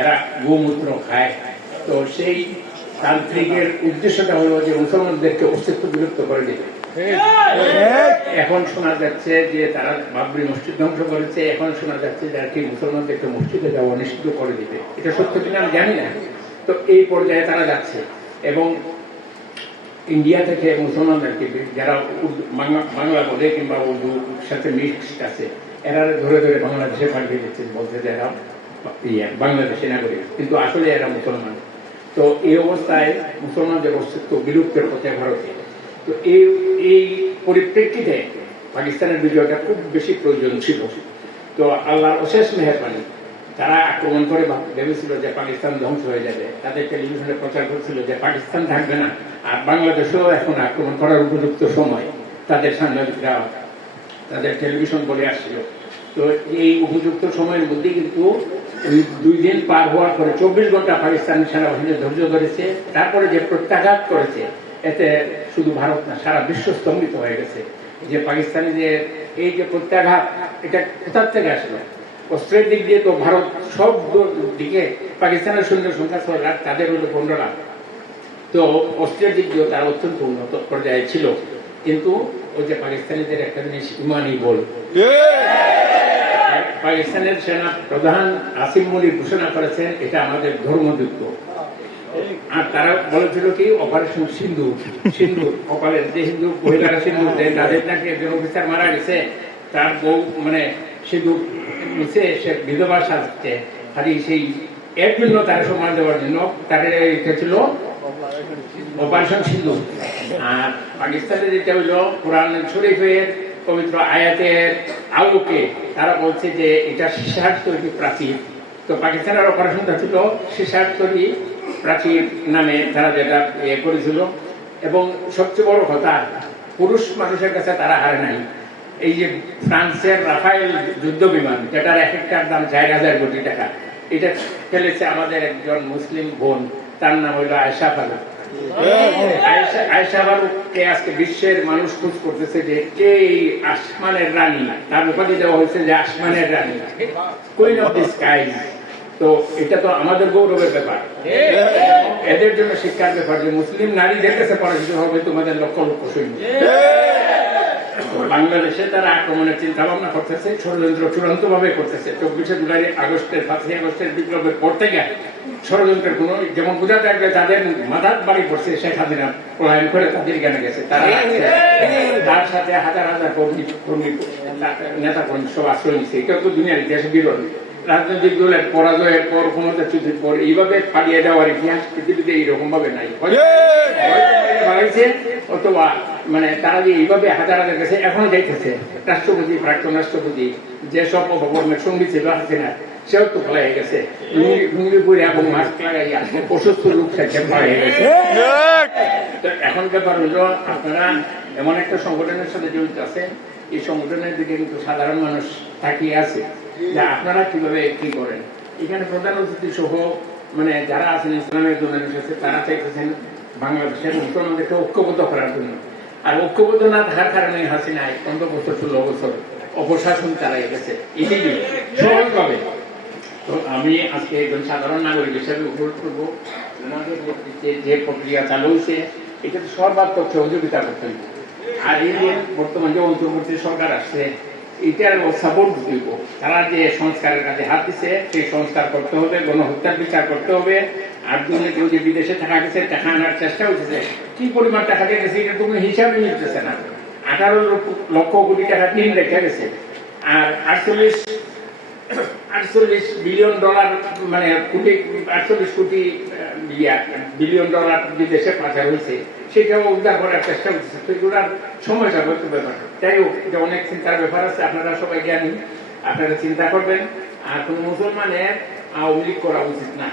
এরা গোমূত্র খায়। তো সেই তান্ত্রিকের উদ্দেশ্যটা হলো যে মুসলমানদেরকে অস্তিত্ব বিলুপ্ত করে দেবে। এখন শোনা যাচ্ছে যে তারা বাবরি মসজিদ ধ্বংস করেছে, এখন শোনা যাচ্ছে যে আর কি মুসলমানদেরকে মসজিদে যাওয়া নিষিদ্ধ করে দিবে। এটা সত্য কিনা আমি জানি না। তো এই পর্যায়ে তারা যাচ্ছে এবং ইন্ডিয়া থেকে মুসলমানদেরকে যারা বাংলা বলে কিংবা উর্দুর সাথে মিক্সড আছে এরা ধরে ধরে বাংলাদেশে পাঠিয়ে দিচ্ছেন, বলছে যে এরা বাংলাদেশে নাগরিক, কিন্তু আসলে এরা মুসলমান। তো এই অবস্থায় মুসলমানদের অস্তিত্ব বিলুপ্তের পথে ভারতে। তো এই পরিপ্রেক্ষিতে পাকিস্তানের বিজয়টা খুব বেশি প্রয়োজন ছিল। তো আল্লাহর অশেষ মেহেরবানি, তারা আক্রমণ করে ভেবেছিল যে পাকিস্তান ধ্বংস হয়ে যাবে। তাদের টেলিভিশনে প্রচার করছিল যে পাকিস্তান থাকবে না, আর বাংলাদেশেও এখন আক্রমণ করার উপযুক্ত সময়। তাদের সাংবাদিকরা তাদের টেলিভিশন বলে আসছিল। তো এই উপযুক্ত সময়ের মধ্যে কিন্তু 2 দিন পার হওয়ার পরে 24 ঘন্টা পাকিস্তানি সেনাবাহিনী ধৈর্য ধরেছে। তারপরে যে প্রত্যাঘাত করেছে এতে শুধু ভারত না, সারা বিশ্ব স্তম্ভিত হয়ে গেছে। যে পাকিস্তানি যে এই যে প্রত্যাঘাত, এটা কোথার থেকে আসলো? অস্ত্রের দিক দিয়ে তো ভারত সব দিকে, পাকিস্তানের সৈন্য সংখ্যা 6 লাখ, তাদের হলো 15 লাখ। তো অস্ত্রের দিক দিয়েও তারা অত্যন্ত উন্নত পর্যায়ে ছিল। কিন্তু ওই যে পাকিস্তানিদের একটা জিনিস ইমানি বল। পাকিস্তানের সেনা প্রধান আসিম মনির ঘোষণা করেছেন এটা আমাদের ধর্মযুদ্ধ। আর তারা বলেছিল কি অপারেশন সিন্দুর, সিন্দুর কপালের যে হিন্দু মহিলারা সিন্দুর দেন, তাদের নাকি একজন অফিসার মারা গেছে, তার বউ মানে সিন্দুর নিচে সে বিধবা সাজছে, খালি সেই এর জন্য তার সম্মান দেওয়ার জন্য তাদের এটা ছিল অপারেশন সিন্দুর। আর পাকিস্তানের যেটা হইল কোরআন শরীফের পবিত্র আয়াতের আলোকে তারা বলছে যে এটা সীসার তৈরি প্রাচীর। তো পাকিস্তানের অপারেশনটা ছিল সীসার তৈরি প্রাচীর নামে তারা যেটা করেছিল। এবং সবচেয়ে বড় কথা, পুরুষ মানুষের কাছে তারা হারে নাই। এই যে ফ্রান্সের রাফায়েল যুদ্ধ বিমান, যেটার এক একটার দাম 4000 কোটি টাকা, এটা ফেলেছে আমাদের একজন মুসলিম বোন, তার নাম হইল আয়েশা ফারুক। আয়েশা ফারুককে আজকে বিশ্বের মানুষ খোঁজ করতেছে যে কে এই আসমানের রানী। তার উপাধি দেওয়া হয়েছে যে আসমানের রানী, কুইন অফ দি স্কাই। তো এটা তো আমাদের গৌরবের ব্যাপার, এদের জন্য শিক্ষার ব্যাপার যে মুসলিম নারীদের কাছে পড়াশোনা হবে তোমাদের লক্ষ লক্ষ সৈন্য। বাংলাদেশে তারা আক্রমণের চিন্তা ভাবনা করতেছে, ষড়যন্ত্র চূড়ান্ত ভাবে করতেছে। 24শে জুলাই আগস্টের 5ই আগস্টের বিপ্লবের পর থেকে ষড়যন্ত্রের কোন যেমন বোঝা থাকবে তাদের মাথার বাড়ি পড়ছে, শেখ হাসিনা পলায়ন করে তাদের জ্ঞানে গেছে, তারা তার সাথে হাজার হাজার কর্মী নেতা কর্মী সব আশ্রয় নিচ্ছে। এটা তো দুনিয়ার ইতিহাসে বিরল। রাজনৈতিক দলের পরাজয়ের পর ক্ষমতাচ্যুতির পর এইভাবে পালিয়ে দেওয়ার ইতিহাস পৃথিবীতে এইরকম ভাবে নাই, অথবা মানে তারা যে এইভাবে হাজার হাজার গেছে এখনো যাইতেছে। রাষ্ট্রপতি, প্রাক্তন রাষ্ট্রপতি, যেসব অপকর্মের সঙ্গী ছিল হাসিনা, সেও তো পালিয়ে গেছে লুঙ্গি পরে এবং মাস্ক লাগাইয়া অসুস্থ লোক সাথে পালিয়ে গেছে। এখন ব্যাপার হলো আপনারা এমন একটা সংগঠনের সাথে জড়িত আছেন, এই সংগঠনের দিকে কিন্তু সাধারণ মানুষ তাকিয়ে আছে যে আপনারা কিভাবে কি করেন। এখানে প্রধান অতিথি সহ মানে যারা আছেন ইসলামের দোকানে এসেছে, তারা চাইতেছেন বাংলাদেশের মুসলমানদেরকে ঐক্যবদ্ধ করার জন্য। আর ঐক্যবদ্ধ না থাকার কারণে হাসিনায় 15 বছর 16 বছর অপশাসন চালাই গেছে এটাই সহজভাবে। তো আমি আজকে একজন সাধারণ নাগরিক হিসেবে অনুরোধ করবো, ওনাদের নেতৃত্বে যে প্রক্রিয়া চালু হয়েছে এটা সর্বাত্মক সহযোগিতা করতে হবে। আর এই যে বর্তমান যে অন্তর্বর্তী সরকার আসছে এটার সাপোর্ট দিব। তারা যে সংস্কারের কাজে হাত দিচ্ছে সেই সংস্কার করতে হবে, গণহত্যার বিচার করতে হবে। আর কেউ যে বিদেশে টাকা গেছে, টাকা আনার চেষ্টা হচ্ছে, কি পরিমাণ টাকা দিয়ে গেছে এটা তো কোনো হিসাবে মিলতেছে না। 18 লক্ষ কোটি টাকা কিনে রেখে গেছে। আর 48 বিলিয়ন ডলার মানে কোটি 48 কোটি বিলিয়ন ডলার বিদেশে পাচার হয়েছে, সেটাও উদ্ধার করার চেষ্টা হচ্ছে। তো এগুলার সময় সাপেক্ষ ব্যাপার। যাই হোক, এটা অনেক চিন্তার ব্যাপার আছে, আপনারা সবাই জ্ঞানী, আপনারা চিন্তা করবেন। আর কোন মুসলমানের আওয়ামী লীগ করা উচিত না,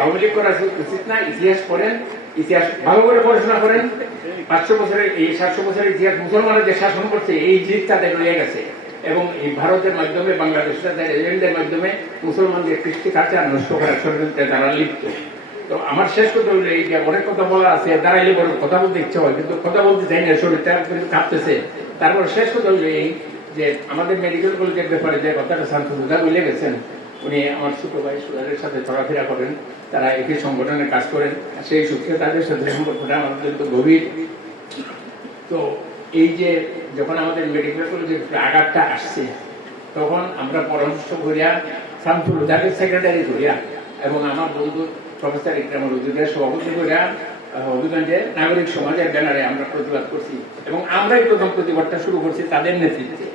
আওয়ামী লীগ করা উচিত না। ইতিহাস পড়েন, ইতিহাস ভালো করে পড়াশোনা করেন। 500 বছরের এই 700 বছরের ইতিহাস মুসলমানের যে শাসন করছে এই জিত তাদের রয়ে গেছে। এবং এই ভারতের মাধ্যমে বাংলাদেশ এজেন্টের মাধ্যমে মুসলমানদের কৃষ্টি কালচার নষ্ট করার ষড়যন্ত্রে তারা লিপ্ত। তো আমার শেষ কথা হলো এই যে অনেক কথা বলা আছে, দাঁড়াইলে বড় কথা বলতে ইচ্ছা হয় কিন্তু কথা বলতে চাই না, শরীরটা কিন্তু কাঁপতেছে। তারপর শেষ কথা হলো এই যে আমাদের মেডিকেল কলেজের ব্যাপারে যে কথাটা শান্তনুদা বলে গেছেন, উনি আমার ছোট ভাই সুরাজের সাথে চলাফেরা করেন, তারা একই সংগঠনে কাজ করেন, সেই সূত্রে তাদের সাথে সম্পর্কটা আমাদের তো গভীর। তো এই যে যখন আমাদের মেডিকেল কলেজে আঘাতটা আসছে, তখন আমরা পরামর্শ করিয়া শামসুল হুদাকে সেক্রেটারি করিয়া এবং আমার বন্ধু প্রফেসর ইকরামুল হুজুরের সভাপতি করিয়া হবিগঞ্জে নাগরিক সমাজের ব্যানারে আমরা প্রতিবাদ করছি এবং আমরাই প্রথম প্রতিবাদটা শুরু করছি তাদের নেতৃত্বে।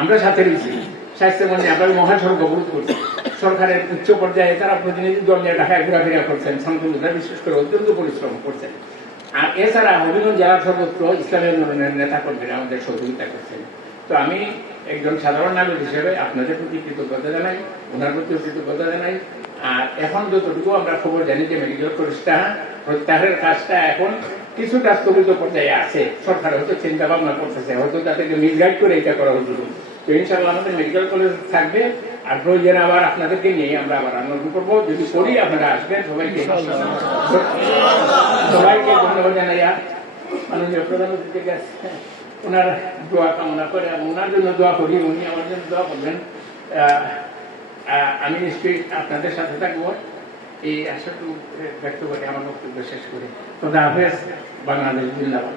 আমরা সাথে রয়েছি স্বাস্থ্যমন্ত্রী, আমরা মহাসড়ক অবরোধ করছি, সরকারের উচ্চ পর্যায়ে তারা প্রতিনিধি দল নিয়ে ঢাকায় ঘোরাফেরা করছেন, শামসুল হুদা বিশেষ করে অত্যন্ত পরিশ্রম করছেন। আর এছাড়া হবিগঞ্জ জেলার সর্বত্র ইসলামী আন্দোলনের নেতা কর্মীরা আমাদের সহযোগিতা করছেন। তো আমি একজন সাধারণ নাগরিক হিসেবে আপনাদের প্রতি কৃতজ্ঞতা জানাই, ওনার প্রতিও কৃতজ্ঞতা জানাই। আর এখন যতটুকু আমরা খবর জানি যে মেডিকেল কলেজটা প্রত্যাহারের কাজটা এখন কিছুটা স্থগিত পর্যায়ে আছে, সরকার হয়তো চিন্তা ভাবনা করতেছে, হয়তো তাদেরকে মিসগাইড করে এটা করা হয়েছিল। তো ইনশাআল্লাহ আমাদের মেডিকেল কলেজ থাকবে, আর প্রয়োজনে আবার আপনাদেরকে নিয়ে আমরা আবার আন্দোলন করবো, যদি করি আপনারা আসবেন। সবাইকে ধন্যবাদ জানাইয়া মাননীয় প্রধানমন্ত্রীর কাছে ওনার দোয়া কামনা করে এবং ওনার জন্য দোয়া করি, উনি আমার জন্য দোয়া করবেন। আমি নিশ্চয়ই আপনাদের সাথে থাকবো, এই আশাটুকু ব্যক্ত করে আমার বক্তব্য শেষ করি। খোদা হাফেজ। বাংলাদেশ জিন্দাবাদ।